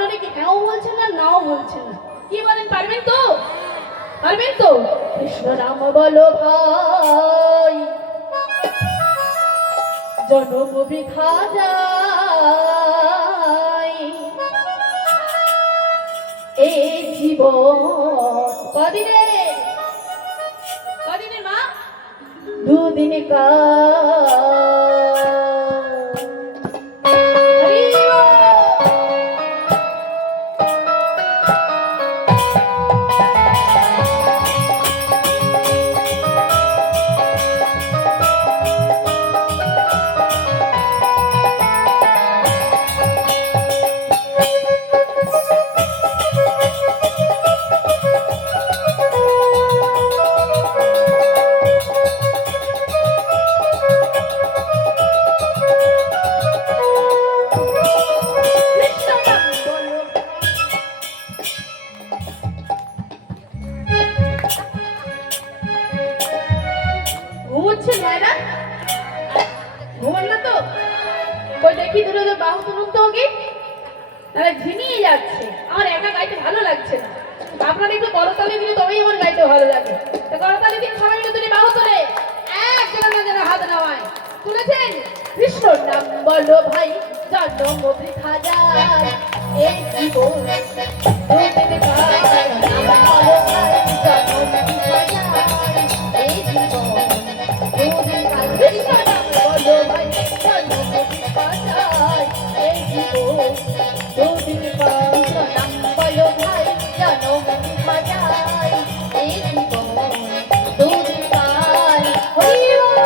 আপনারা কি হ্যাঁও বলছেন না নাও বলছেন না, কি বলেন? পারবেন তো? পারবেন তো? কৃষ্ণ নাম বলো ভাই, জনম বৃথা যায়, এই জীবন কদিনের, কদিনের মা? দুদিন ঘুমোচ্ছেন মায়েরা? ঘুমান না তো? ওই দেখি দূরে বাহু তুলুন তো ওকে, তারা ঝিমিয়ে যাচ্ছে। আমার একা গাইতে ভালো লাগছে না, আপনারা একটু করতালি দিলে তবেই আমার গাইতে ভালো লাগে। তো করতালি দিন সবাই মিলে তুলে বাহু তুলে একজনের না যেন হাত নামায়। তুলেছেন? কৃষ্ণ নাম বলো ভাই, জন্ম বৃথা যায়, এই জীবন দুদিন কাল। নাম বলো ভাই, জন্ম বৃথা যায়, এই জীবন দুদিন কাল। কৃষ্ণ নাম বলো ভাই, জন্ম বৃথা যায়, এই জীবন দুদিন কাল। নাম বলো ভাই, জন্ম বৃথা যায়, এই জীবন দুদিন কাল। হরি বল।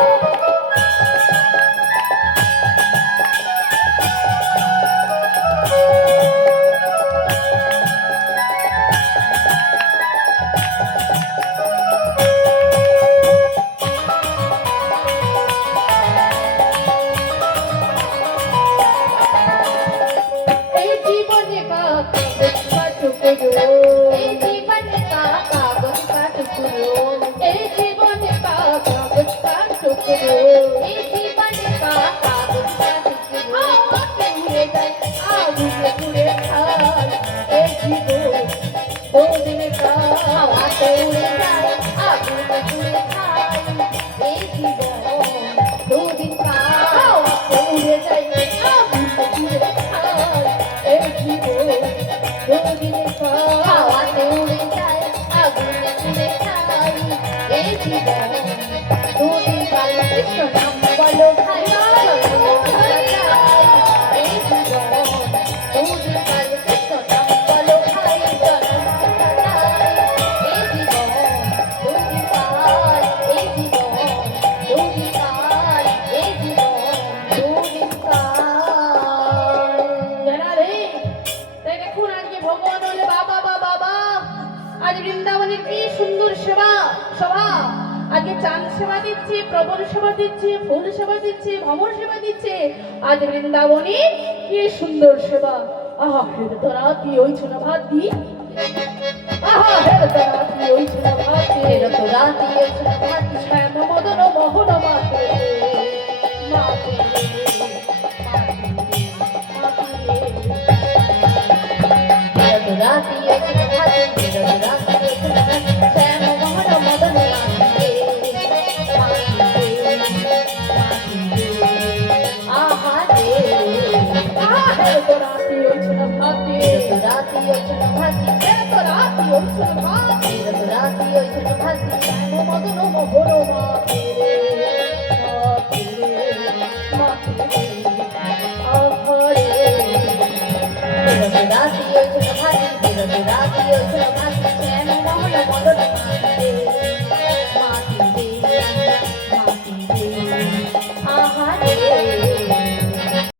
বৃন্দাবনের কি সুন্দর সেবা সভা। আজকে চাঁদ সেবা দিচ্ছে, প্রবল সেবা দিচ্ছে, ফুল সেবা দিচ্ছে, ভ্রমর সেবা দিচ্ছে। আজ বৃন্দাবনে কি সুন্দর সেবা। আহা হেরে তোরা তুই ওই ছোনা ভাত দি, আহা হেরে তোরা তুই ওই ছোনা ভাত দি, হেরে তোরা তুই ওই ছোনা ভাত দি। শ্যাম মদন মোহন মাতে মাতে রাতি ওই ছোনা ভাত দি, হেরে তোরা তুই ওই ছোনা ভাত দি। শ্যাম মোহন মদন মাতে আহা রে আহা হেরে তোরা তুই ওই ছোনা ভাত দি, হেরে তোরা তুই ওই ছোনা ভাত দি, হেরে তোরা তুই ওই ছোনা ভাত দি, হেরে তোরা তুই ওই ছোনা ভাত দি। শ্যাম মদন মোহন মাতে রাতি ওই ছোনা ভাত দি, হেরে তোরা তুই ওই ছোনা ভাত দি।